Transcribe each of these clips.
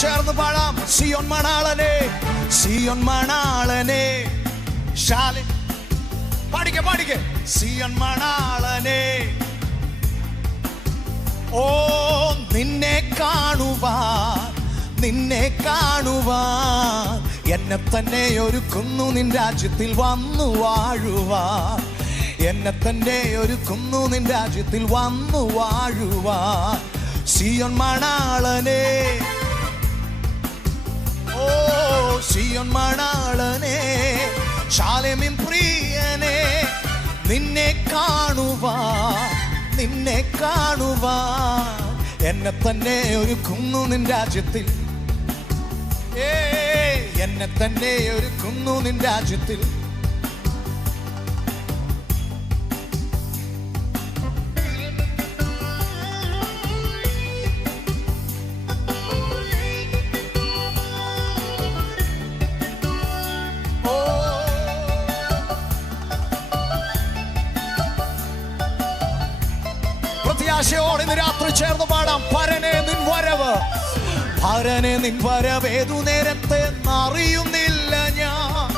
ചേർന്ന് പാടാം. സിയോൻ മണാളനെ, സിയോൻ മണാളനെ. ശാലെ പാടിക്കെ പാടിക്കെ. സിയോൻ മണാളനെ, ഓ നിന്നെ കാണുവാൻ, നിന്നെ കാണുവാൻ എന്നെ തന്നെ ഒരുക്കുന്നു നിൻ രാജ്യത്തിൽ വന്നു വാഴുവാൻ. എന്നെ തന്നെ ഒരുക്കുന്നു നിൻ രാജ്യത്തിൽ വന്നു വാഴുവാൻ. സിയോൻ മണാളനെ, ഓ സിയോൻ മണാളനെ. ശാലേമിൻ പ്രിയനെ, നിന്നെ കാണുവാൻ, നിന്നെ കാണുവാൻ എന്നെ തന്നെ ഒരുക്കുന്നു നിൻ രാജ്യത്തിൽ. എന്നെ തന്നെ ഒരുക്കുന്നു നിൻ രാജ്യത്തിൽ. പ്രത്യാശയോടെ ഇന്ന് രാത്രി ചേർന്ന് പാടാം. പരനെ നിൻ വരവ്, പരനെ നിൻ വരവേതു നേരത്തെ അറിയുന്നില്ല ഞാൻ,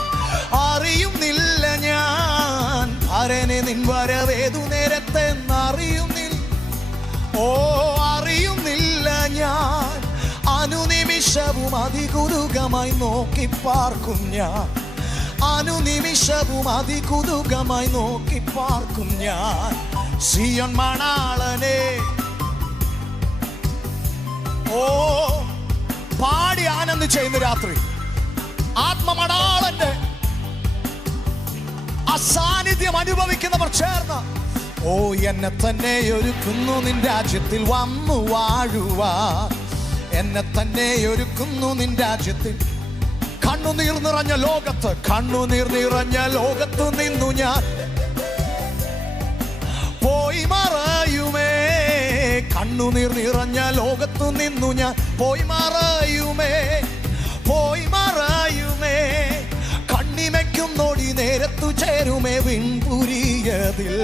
അറിയുന്നില്ല ഞാൻ. പരനെ നിൻ വരവേതു നേരത്തെ അറിയുന്നില്ല, ഓ അറിയുന്നില്ല ഞാൻ. അനുനിമിഷവും അതികുതുകമായി നോക്കി പാർക്കും ഞാൻ, അനുനിമിഷവും അതികുതുകമായി നോക്കി പാർക്കും ഞാൻ. സിയോൻ മണാളനെ, ഓ പാടി ആനന്ദിച്ച ഇന്ന് രാത്രി ആത്മമണാളന്റെ അസാന്നിധ്യം അനുഭവിക്കുന്നവർ ചേർന്ന്, ഓ എന്നെ തന്നെ ഒരുക്കുന്നു നിൻ രാജ്യത്തിൽ വന്നു വാഴുവാൻ. എന്നെ തന്നെ ഒരുക്കുന്നു നിൻ രാജ്യത്തിൽ. കണ്ണുനീർ നിറഞ്ഞ ലോകത്ത്, കണ്ണുനീർ നിറഞ്ഞ ലോകത്ത് നിന്നു ഞാൻ പോയി മറയുമേ. കണ്ണുനീർ നിറഞ്ഞ ലോകത്തു നിന്നു ഞാൻ പോയി മറയുമേ, പോയി മറയുമേ. കണ്ണിമയ്ക്കും നൊടി നേരത്തു ചേരുമേ വിൺപുരിയതിൽ,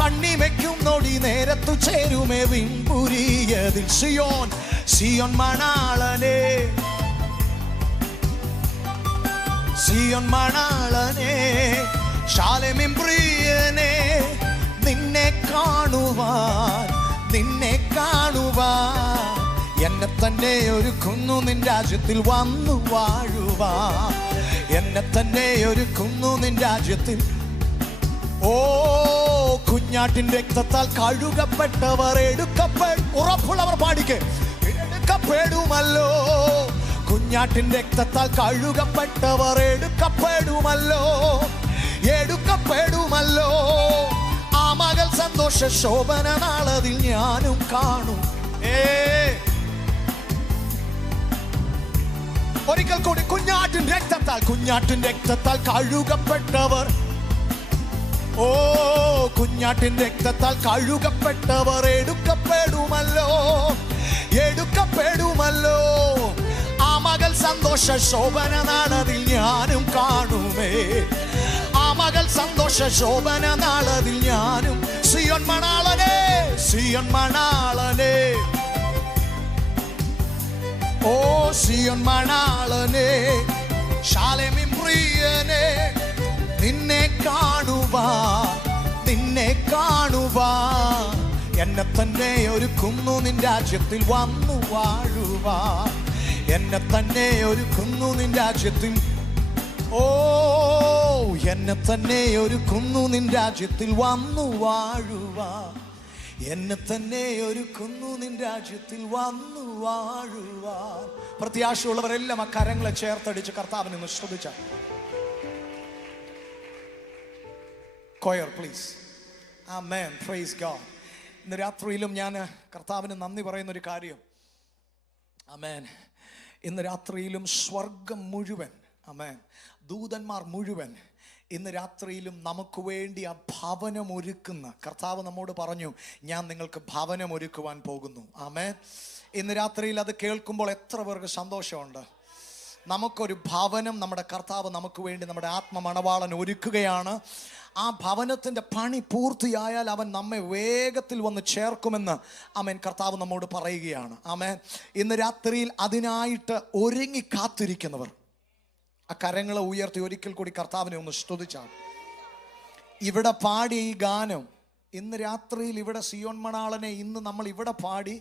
കണ്ണിമയ്ക്കും നൊടി നേരത്തു ചേരുമേ വിൺപുരിയതിൽ. സിയോൻ, സിയോൻ മണാളനെ, സിയോൻ മണാളനെ. ശാലേമിൻ പ്രിയനെ, നിന്നെ കാണുവാൻ, നിന്നെ കാണുവാൻ എന്നെ തന്നെ ഒരുക്കുന്നു നിൻ രാജ്യത്തിൽ വന്നു വാഴുവാൻ. എന്നെ തന്നെ ഒരുക്കുന്നു നിൻ രാജ്യത്തിൽ. ഓ കുഞ്ഞാട്ടിൻ രക്തത്താൽ കഴുകപ്പെട്ടവർ ഉറപ്പുള്ളവർ പാടിക്കെ. എടുക്കപ്പെടുമല്ലോ, കുഞ്ഞാട്ടിൻ രക്തത്താൽ കഴുകപ്പെട്ടവർ എടുക്കപ്പെടുമല്ലോ, എടുക്കപ്പെടുമല്ലോ. ആ മകൾ സന്തോഷ ശോഭന നാളതിൽ ഞാനും കാണും. ഒരിക്കൽ കൂടി. കുഞ്ഞാട്ടിൻ രക്തത്താൽ, കുഞ്ഞാട്ടിൻ രക്തത്താൽ കഴുകപ്പെട്ടവർ, ഓ കുഞ്ഞാട്ടിൻ രക്തത്താൽ കഴുകപ്പെട്ടവർ എടുക്കപ്പെടുമല്ലോ, എടുക്കപ്പെടുമല്ലോ. ആ മകൾ സന്തോഷ ശോഭന നാളതിൽ ഞാനും കാണുമേ, ആ മകൾ സന്തോഷ ശോഭന നാളതിൽ ഞാനും. സിയോൻ മണാളനെ, സിയോൻ മണാളനെ, ഓ സിയോൻ മണാളനെ. ശാലേമിൻ പ്രിയനെ, നിന്നെ കാണുവാൻ, നിന്നെ കാണുവാൻ എന്നെ തന്നെ ഒരുക്കുന്നു നിൻ രാജ്യത്തിൽ വന്നു വാഴുവാൻ. എന്നെ തന്നെ ഒരുക്കുന്നു നിൻ രാജ്യത്തിൽ, ഓ എന്നെ തന്നെ ഒരുക്കുന്നു നിൻ രാജ്യത്തിൽ വന്നു വാഴുവാൻ. എന്നെ തന്നെ ഒരുക്കുന്നു നിൻ രാജ്യത്തിൽ വന്നു വാഴുവാൻ. പ്രത്യാശയുള്ളവരെല്ലാം ആ കരങ്ങളെ ചേർത്തടിച്ച് കർത്താവിനെ ഒന്ന് ശ്രദ്ധിച്ച. Choir please. Amen, praise God. ഇന്ന് രാത്രിയിലും ഞാൻ കർത്താവിന് നന്ദി പറയുന്നൊരു കാര്യം, ആമേൻ, ഇന്ന് രാത്രിയിലും സ്വർഗം മുഴുവൻ, ആമേൻ, ദൂതന്മാർ മുഴുവൻ ഇന്ന് രാത്രിയിലും നമുക്ക് വേണ്ടി ആ ഭവനം ഒരുക്കുന്ന കർത്താവ് നമ്മോട് പറഞ്ഞു, ഞാൻ നിങ്ങൾക്ക് ഭവനം ഒരുക്കുവാൻ പോകുന്നു. ആമേൻ. ഇന്ന് രാത്രിയിൽ അത് കേൾക്കുമ്പോൾ എത്ര പേർക്ക് സന്തോഷമുണ്ട്. നമുക്കൊരു ഭവനം നമ്മുടെ കർത്താവ് നമുക്ക് വേണ്ടി, നമ്മുടെ ആത്മമണവാളൻ ഒരുക്കുകയാണ്. ആ ഭവനത്തിൻ്റെ പണി പൂർത്തിയായാൽ അവൻ നമ്മെ വേഗത്തിൽ വന്ന് ചേർക്കുമെന്ന് ആമേൻ കർത്താവ് നമ്മോട് പറയുകയാണ്. ആമേൻ. ഇന്ന് രാത്രിയിൽ അതിനായിട്ട് ഒരുങ്ങി കാത്തിരിക്കുന്നവർ ആ കരങ്ങളെ ഉയർത്തി ഒരിക്കൽ കൂടി കർത്താവിനെ ഒന്ന് സ്തുതിച്ചാണ്. ഇവിടെ പാടിയ ഈ ഗാനം ഇന്ന് രാത്രിയിൽ ഇവിടെ സിയോൻ മണാളനെ ഇന്ന് നമ്മൾ ഇവിടെ പാടി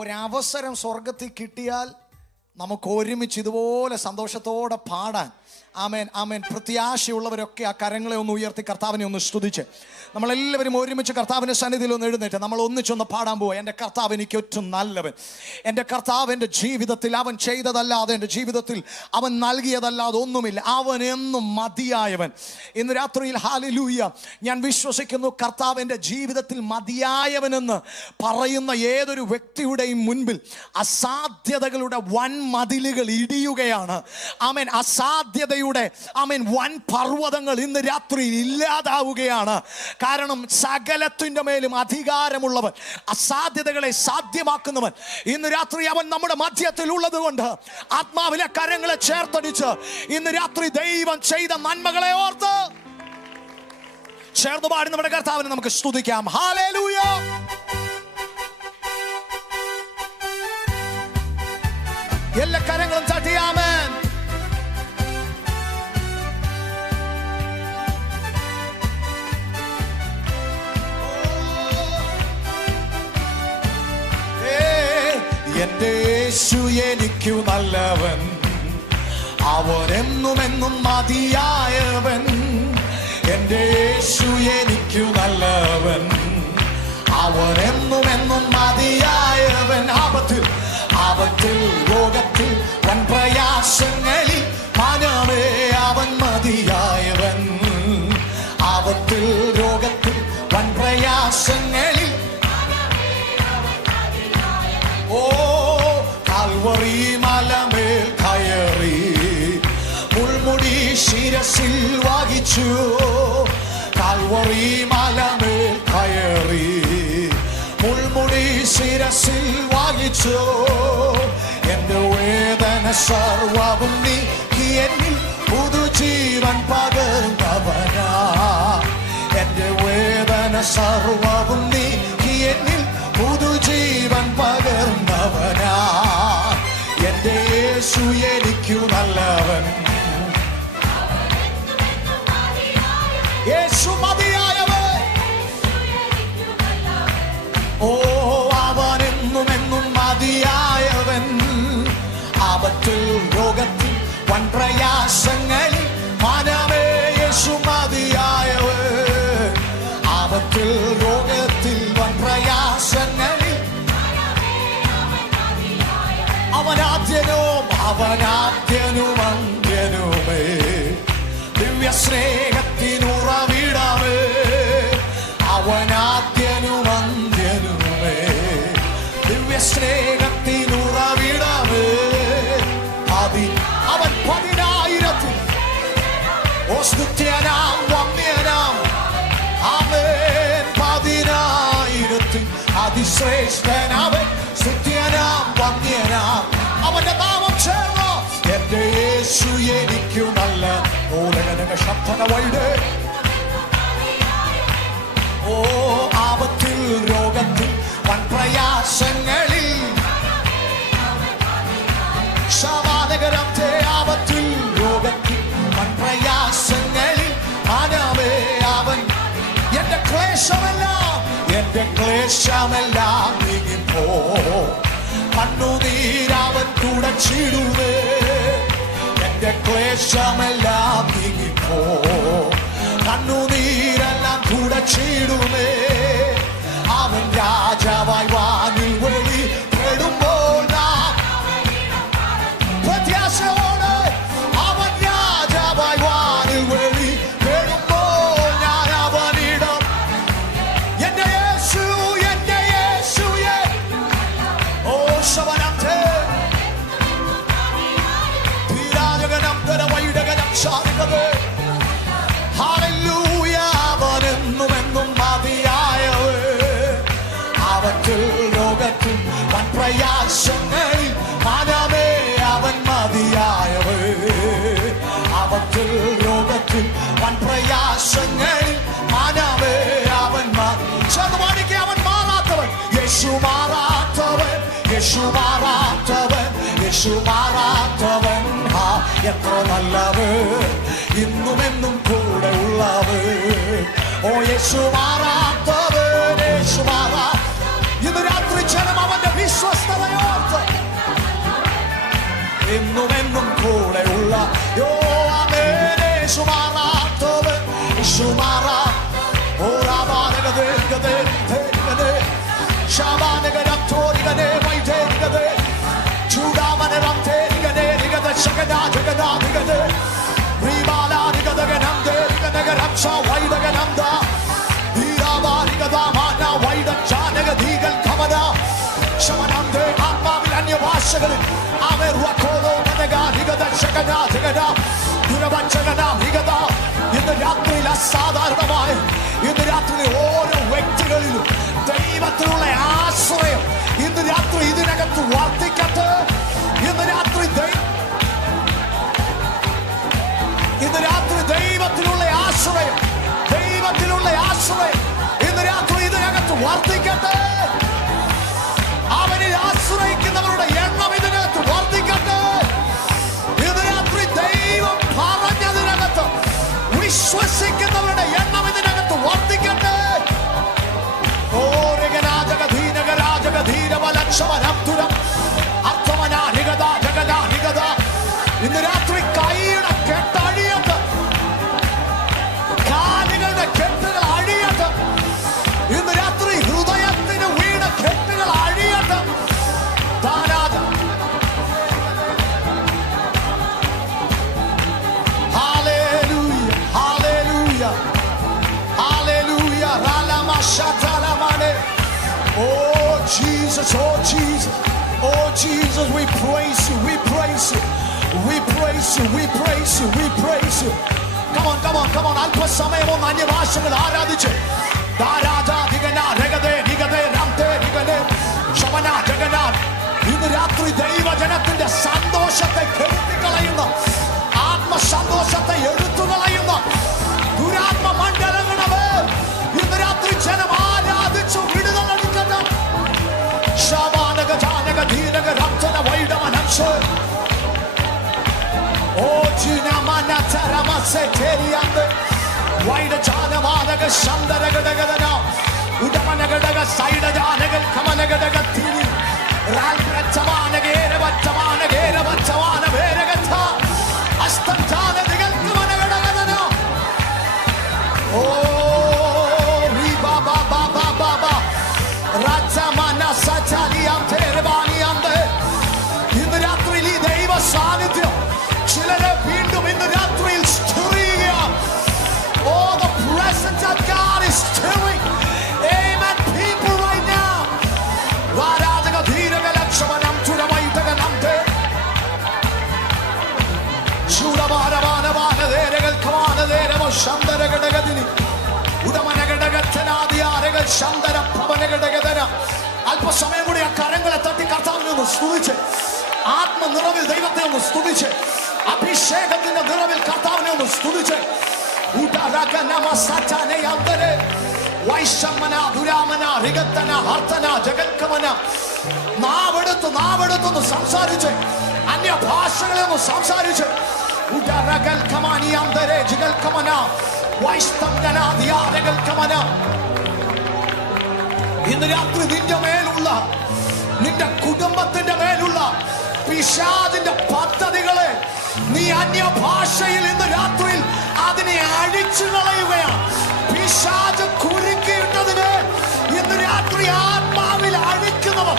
ഒരവസരം സ്വർഗത്തിൽ കിട്ടിയാൽ നമുക്ക് ഒരുമിച്ച് ഇതുപോലെ സന്തോഷത്തോടെ പാടാൻ ആമേൻ ആമേൻ പ്രത്യാശയുള്ളവരൊക്കെ ആ കരങ്ങളെ ഒന്ന് ഉയർത്തി കർത്താവിനെ ഒന്ന് സ്തുതിച്ച് നമ്മളെല്ലാവരും ഒരുമിച്ച് കർത്താവിൻ്റെ സന്നിധിയിൽ ഒന്ന് എഴുന്നേറ്റ് നമ്മൾ ഒന്നിച്ചൊന്ന് പാടാൻ പോവുക. എൻ്റെ കർത്താവ് എനിക്ക് ഏറ്റവും നല്ലവൻ, എൻ്റെ കർത്താവ് എൻ്റെ ജീവിതത്തിൽ അവൻ ചെയ്തതല്ലാതെ എൻ്റെ ജീവിതത്തിൽ അവൻ നൽകിയതല്ലാതെ ഒന്നുമില്ല, അവൻ എന്നും മതിയായവൻ. ഇന്ന് രാത്രിയിൽ ഹല്ലേലൂയ ഞാൻ വിശ്വസിക്കുന്നു കർത്താവ് എൻ്റെ ജീവിതത്തിൽ മതിയായവനെന്ന് പറയുന്ന ഏതൊരു വ്യക്തിയുടെയും മുൻപിൽ അസാധ്യതകളുടെ വൻ മതിലുകൾ ഇടിയുകയാണ്. ആമേൻ. അസാധ്യതയുടെ ആമേൻ വൻ പർവ്വതങ്ങൾ ഇന്ന് രാത്രിയിൽ ഇല്ലാതാവുകയാണ്. കാരണം സകലത്തിൻ്റെ മേലും അധികാരമുള്ളവൻ, അസാധ്യതകളെ സാധ്യമാക്കുന്നവൻ ഇന്ന് രാത്രി അവൻ നമ്മുടെ മധ്യത്തിൽ ഉള്ളത് കൊണ്ട് ആത്മാവിലെ കരങ്ങളെ ചേർത്തടിച്ച് ഇന്ന് രാത്രി ദൈവം ചെയ്ത നന്മകളെ ഓർത്ത് ചേർന്ന് പാടി നമ്മുടെ കർത്താവിനെ നമുക്ക് സ്തുതിക്കാം. ഹല്ലേലൂയ. എല്ലാ കരങ്ങളും തട്ടി ആമേൻ. എൻ്റെ യേശു എനിക്കു നല്ലവൻ, അവനെന്നും എന്നും മതിയായവൻ. എൻ്റെ യേശു എനിക്കു നല്ലവൻ, അവനെന്നും എന്നും മതിയായവൻ. ആപത്തിൽ ആപത്തിൽ രോഗത്തിൽ വൻ പ്രയാസങ്ങളിൽ മനമേ അവൻ മതിയായവൻ. ആപത്തിൽ രോഗത്തിൽ വൻ പ്രയാസങ്ങളിൽ ഓ കാൽവറി മലമേൽ കയറി മുൾമുടി ശിരസിൽ വഹിച്ചു. കാൽവറി മലമേൽ കയറി മുൾമുടി ശിരസിൽ വഹിച്ചു. എൻ്റെ വേദന സർവ്വവും നീക്കി എന്നിൽ പുതുജീവൻ പകർന്നവനാ. എൻ്റെ വേദന സർവ്വവും നീക്കി എന്നിൽ പുതുജീവൻ പകർന്നവനാ. എൻ്റെ യേശു എനിക്കു നല്ലവൻ, യേശു മതിയായവൻ. ഓ അവനെന്നും എന്നും മതിയായവൻ. ആപത്തിൽ രോഗത്തിൽ വൻ പ്രയാസങ്ങളിൽ മനമേ യേശു മതിയായവൻ. ആപത്തിൽ രോഗത്തിൽ വൻ പ്രയാസങ്ങളിൽ അവനാദ്യനും അവനാദ്യനും അന്ത്യനുമേ ദിവ്യ സ്നേഹത്തിനുറവിടമേ. അവനാദ്യനും അന്ത്യനുമേ ദിവ്യ സ്നേഹത്തിനുറവിടമേ. അവൻ 10,000 ഓ സ്തുത്യനാം വന്യനാം ആമേൻ. 10,000 അതിശ്രേഷ്ഠനവൻ, സ്തുത്യനാം വന്യനാം അവന്റെ നാമം ചേർന്ന്. എൻ്റെ യേശു എനിക്കു നല്ല ഓലകനക ശബ്ദന വൈഡ്. ഓ ആപത്തിൽ രോഗത്തിൽ വൻ പ്രയാസങ്ങളിൽ ശവാനകരത്തെ ആപത്തിൽ രോഗത്തിൽ വൻ പ്രയാസങ്ങളിൽ മനമേ അവൻ. എൻ്റെ ക്ലേശമെല്ലാം നീങ്ങിപ്പോ കണ്ണുനീരവൻ തുടച്ചിടുവേ. എൻ്റെ ക്ലേശമെല്ലാം നീങ്ങിപ്പോ കണ്ണുനീരെല്ലാം തുടച്ചിടുവേ. അവൻ രാജാവായി വാനിൽ വെളിപ്പെടുമ്പോൾ നാം പ്രത്യാശയോടെ അവൻ രാജാവായി വാനിൽ വെളിപ്പെടുമ്പോൾ ഞാൻ അവനിടം. എൻ്റെ യേശു ഓ ശവനത്തെ ധീരാജകനം തരവൈടകനം ശാരികവേ. ഹല്ലേലൂയ. അവനെന്നും എന്നും മതിയായവൻ. ആപത്തിൽ രോഗത്തിൽ യേശു മാറാത്തവൻ, യേശു മാറാത്തവൻ. എത്ര നല്ലവൻ, ഇന്നുമെന്നും കൂടെ ഉള്ളവൻ. ഓ യേശു മാറാത്തവൻ, യേശു മാറാ. ഇന്ന് രാത്രി ജനം അവന്റെ വിശ്വസ്തതയോർത്ത് എന്നുമെന്നും കൂടെ ഉള്ള യേശു മാറാത്തവൻ, യേശു മാറാ. ഓ രാമാനഗതേ ഗതേ ഗതേ ശാമാനഗരം തോരിഗതേ വൈതേരിഗതേ ചൂടാമനരം തേരിഗതേ നിഗത ശഗദാ ജഗദാ നിഗതേ റീബാലാ നിഗതഗനം തേരിഗനഗരം ശ വൈദഗനം ദാ ധീരാവാ നിഗദാ മാന വൈദ ജാനഗ ധീഗൽ ഖമന ശമനം ദേ ആത്മാവിൽ അന്യഭാഷകളിൽ ആമേർവകോലോ മനഗാ നിഗത ശഗദാ ജഗദാ ദുരവഞ്ചകദാ നിഗദാ. ഇന്ന് രാത്രിയിൽ അസാധാരണമായ, ഇന്ന് രാത്രി ഓരോ വ്യക്തികളിലും ദൈവത്തിലുള്ള ആശ്രയം ഇന്ന് രാത്രി ഇതിനകത്ത് വർദ്ധിക്കട്ടെ. ഇന്ന് രാത്രി ദൈവത്തിലുള്ള ആശ്രയം, ദൈവത്തിലുള്ള ആശ്രയം ഇന്ന് രാത്രി ഇതിനകത്ത് വർദ്ധിക്കട്ടെ. അവനിൽ ആശ്രയിക്കുന്നവരുടെ എണ്ണം ഇതിനകത്ത് വർദ്ധിക്കട്ടെ. ഇന്ന് രാത്രി ദൈവം പറഞ്ഞതിനകത്ത് വിശ്വസിക്കുന്നവരുടെ എണ്ണം ഇതിനകത്ത് വർദ്ധിക്കട്ടെ. ഇന്ന് രാത്രി കൈയുടെ കെട്ടഴിയത്ത്, കാലുകളുടെ കെട്ടുകൾ അഴിയത്ത്. ഇന്ന് രാത്രി ഹൃദയത്തിന് വീണ കെട്ടുകൾ അഴിയത്ത്. Hallelujah, hallelujah, hallelujah. റാലമാശാതലമാനെ. Oh Jesus, oh Jesus, oh Jesus, we praise you, we praise you, we praise you, we praise you, we praise you. Come on, come on, come on. അല്പസമയം ഒന്ന് അന്യഭാഷകൾ ആരാധിച്ച് ഇന്ന് രാത്രി ദൈവജനത്തിന്റെ സന്തോഷത്തെ കെടുത്തിക്കളയുന്ന, ആത്മസന്തോഷത്തെ എടുത്തുകളയുന്ന ദുരാത്മ മണ്ഡലങ്ങളെ ഇന്ന് രാത്രി ജനം ആരാധിച്ചു വിടുതലെടുക്കണം. ശാബാനക ജാനക ധീരക രക്തന വൈഡമനംശ ഓ ജിനമനതരമസെറ്റേരിയന്ദ വൈഡ ജാനമാനക ശന്തരഗടഗദന ഉടമനഗടക സൈഡജാനകൾ കമനഗടക തിരി റാൽപ്രച്ചമാനഗേരവച്ചമാനഗേരവച്ചമാന വേരഗഥ അസ്തംജാനദികൾ കമനഗടഗദന. ഓ ഇന്ന് രാത്രിയിൽ ഈ ദൈവ സാന്നിധ്യം ചിലരെ വീണ്ടും ഇന്ന് രാത്രിയിൽ സ്റ്റിറിയുകയാണ്. Oh, the presence of God is stirring. Amen, people right now. വാരാധക ധീരക ലക്ഷമനം ചുരമൈതകനം തേ ശൂരവാരവാനവാനദേരകൾ കവാനദേരമോ ശന്തരഘടകദിനി ഉടമനഘടകത്തനാദിയാരകൾ ശന്തര ഭവനഘടകതന. അല്പസമയം കൂടി ആ കരങ്ങളെ തട്ടി കർത്താവിനെ ഒന്ന് സ്തുതിച്ച്, ആത്മനിറവിൽ ദൈവത്തെ ഒന്ന് സ്തുതിച്ച്, അഭിഷേകത്തിന്റെ നിറവിൽ കർത്താവിനെ ഒന്ന് സ്തുതിച്ച്. നാവെടുത്തൊന്ന് സംസാരിച്ച്, അന്യഭാഷകളെ ഒന്ന് സംസാരിച്ച്. ഇന്ന് രാത്രി നിന്റെ മേലുള്ള, നിന്റെ കുടുംബത്തിന്റെ മേലുള്ള പിശാചിന്റെ പദ്ധതികളെ നീ അന്യഭാഷയിൽ ഇന്ന് രാത്രിയിൽ അതിനെ അഴിച്ചു കളയുകയാണ്. പിശാച് കുരുക്കിയിട്ടതിനെ ഇന്ന് രാത്രി ആത്മാവിൽ അഴിക്കുന്നവർ,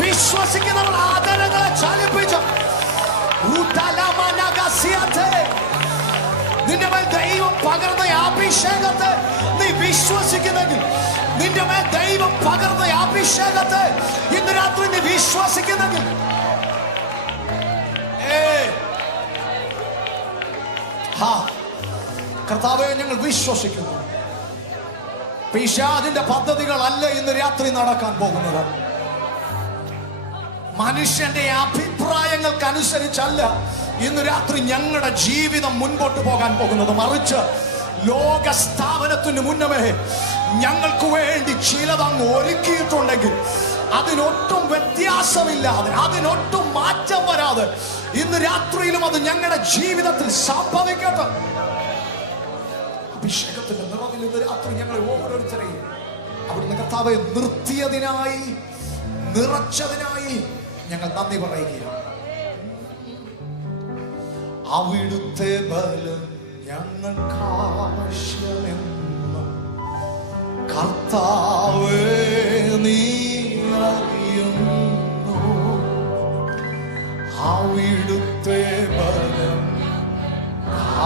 വിശ്വസിക്കുന്നവർ ആദരങ്ങളെ ചലിപ്പിച്ചു. നിന്റെ മേൽ ദൈവം പകർന്ന അഭിഷേകത്തെ നീ വിശ്വസിക്കുന്നെങ്കിൽ, നിന്റെ മേൽ ദൈവം പകർന്ന അഭിഷേകത്തെ ഇന്ന് രാത്രി നീ വിശ്വസിക്കുന്നെങ്കിൽ, കർത്താവേ ഞങ്ങൾ വിശ്വസിക്കുന്നു. പിശാചിന്റെ പദ്ധതികളല്ല ഇന്ന് രാത്രി നടക്കാൻ പോകുന്നത്. മനുഷ്യന്റെ അഭിപ്രായങ്ങൾക്കനുസരിച്ചല്ല ഇന്ന് രാത്രി ഞങ്ങളുടെ ജീവിതം മുൻപോട്ട് പോകാൻ പോകുന്നത്. മറിച്ച് ലോക സ്ഥാപനത്തിന് മുന്നമേ ഞങ്ങൾക്ക് വേണ്ടി ചിലതങ്ങ് ഒരുക്കിയിട്ടുണ്ടെങ്കിൽ അതിനൊട്ടും വ്യത്യാസമില്ലാതെ, അതിനൊട്ടും മാറ്റം വരാതെ ഇന്ന് രാത്രിയിലും അത് ഞങ്ങളുടെ ജീവിതത്തിൽ സംഭവിക്കട്ടെ. അഭിഷേകത്തിന്റെ നിറവിൽ ഇന്ന് രാത്രി ഞങ്ങളെ ഓരോരുത്തരെയും അവിടുന്ന് കർത്താവെ നിർത്തിയതിനായി, നിറച്ചതിനായി ഞങ്ങൾ നന്ദി പറയുകയാണ്. അവിടുത്തെ ബലം ഞങ്ങൾക്കാവശ്യമെന്ന് കർത്താവേ നീ അറിയുന്നു. അവിടുത്തെ ബലം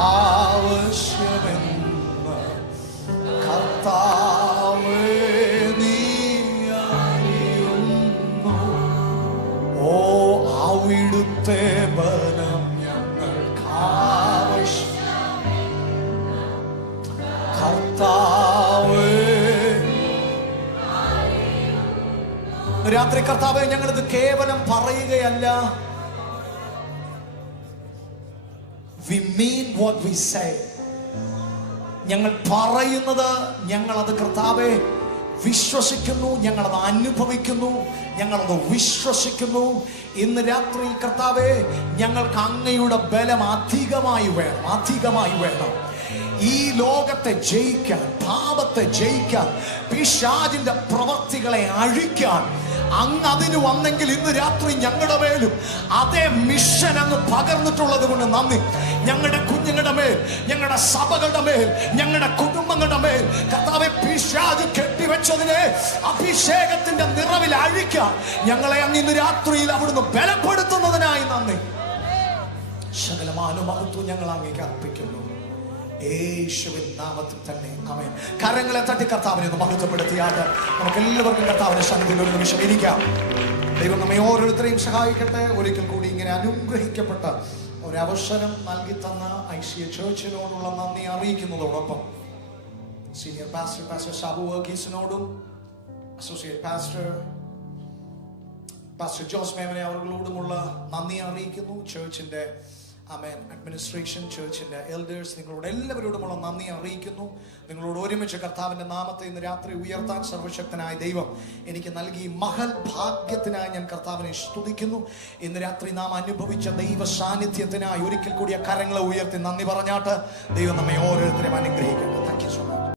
ആവശ്യമെന്ന് കർത്താവേ നീ അറിയുന്നു. ഓ അവിടുത്തെ ബലം രാത്രി കർത്താവേ ഞങ്ങളിത് കേവലം പറയുകയല്ല, we mean what we say. ഞങ്ങൾ പറയുന്നത് ഞങ്ങളത് കർത്താവേ വിശ്വസിക്കുന്നു, ഞങ്ങളത് അനുഭവിക്കുന്നു, ഞങ്ങളത് വിശ്വസിക്കുന്നു. ഇന്ന് രാത്രി കർത്താവേ ഞങ്ങൾക്ക് അങ്ങയുടെ ബലം അധികമായി വേണം. ഈ ലോകത്തെ ജയിക്കാൻ, പാപത്തെ ജയിക്കാൻ, പിശാചിന്റെ പ്രവൃത്തികളെ അഴിക്കാൻ അങ്ങ് അതിന് വന്നെങ്കിൽ ഇന്ന് രാത്രി ഞങ്ങളുടെ മേലും അതേ മിഷൻ അങ്ങ് പകർന്നിട്ടുള്ളത് കൊണ്ട് നന്ദി. ഞങ്ങളുടെ കുഞ്ഞുങ്ങളുടെ മേൽ, ഞങ്ങളുടെ സഭകളുടെ മേൽ, ഞങ്ങളുടെ കുടുംബങ്ങളുടെ മേൽ കർത്താവേ പിശാച് കെട്ടിവെച്ചതിനെ അഭിഷേകത്തിന്റെ നിറവിൽ അഴിക്കാൻ ഞങ്ങളെ അങ്ങ് ഇന്ന് രാത്രിയിൽ അവിടുന്ന് ബലപ്പെടുത്തുന്നതിനായി നന്ദി. സകലമാനുമഹത്വം ഞങ്ങൾ അങ്ങേക്ക് അർപ്പിക്കുന്നു, യേശുവിൻ നാമത്തിൽ തന്നെ ആമേൻ. കരങ്ങളെ തട്ടി കർത്താവിനെ ഒന്ന് മഹത്വപ്പെടുത്തിയാൽ നമുക്ക് എല്ലാവർക്കും കർത്താവിന്റെ സന്നിധിയിൽ ഒരു നിമിഷം ഇരിക്കാം. ദൈവം നമ്മെ ഓരോരുത്തരെയും സഹായിക്കട്ടെ. ഒരിക്കൽ കൂടി ഇങ്ങനെ അനുഗ്രഹിക്കപ്പെട്ട ഒരവസരം നൽകി തന്ന ഐസിയ ചർച്ചിനോടുള്ള നന്ദി അറിയിക്കുന്നതോടൊപ്പം സീനിയർ പാസ്റ്റർ സാബു വർഗീസിനോടും അസോസിയേറ്റ് പാസ്റ്റർ ജോസ് മേമനെ അവരോടുമുള്ള നന്ദി അറിയിക്കുന്നു. ചർച്ചിന്റെ ആമേൻ അഡ്മിനിസ്ട്രേഷൻ, ചർച്ചിന്റെ എൽഡേഴ്സ്, നിങ്ങളോട് എല്ലാവരോടുമുള്ള നന്ദി അറിയിക്കുന്നു. നിങ്ങളോട് ഒരുമിച്ച് കർത്താവിന്റെ നാമത്തെ ഇന്ന് രാത്രി ഉയർത്താൻ സർവശക്തനായ ദൈവം എനിക്ക് നൽകി മഹൽ ഭാഗ്യത്തിനായി ഞാൻ കർത്താവിനെ സ്തുതിക്കുന്നു. ഇന്ന് രാത്രി നാം അനുഭവിച്ച ദൈവ സാന്നിധ്യത്തിനായി ഒരിക്കൽ കൂടി കരങ്ങളെ ഉയർത്തി നന്ദി പറഞ്ഞാട്ട് ദൈവം നമ്മെ ഓരോരുത്തരെയും അനുഗ്രഹിക്കട്ടെ. Thank you so much.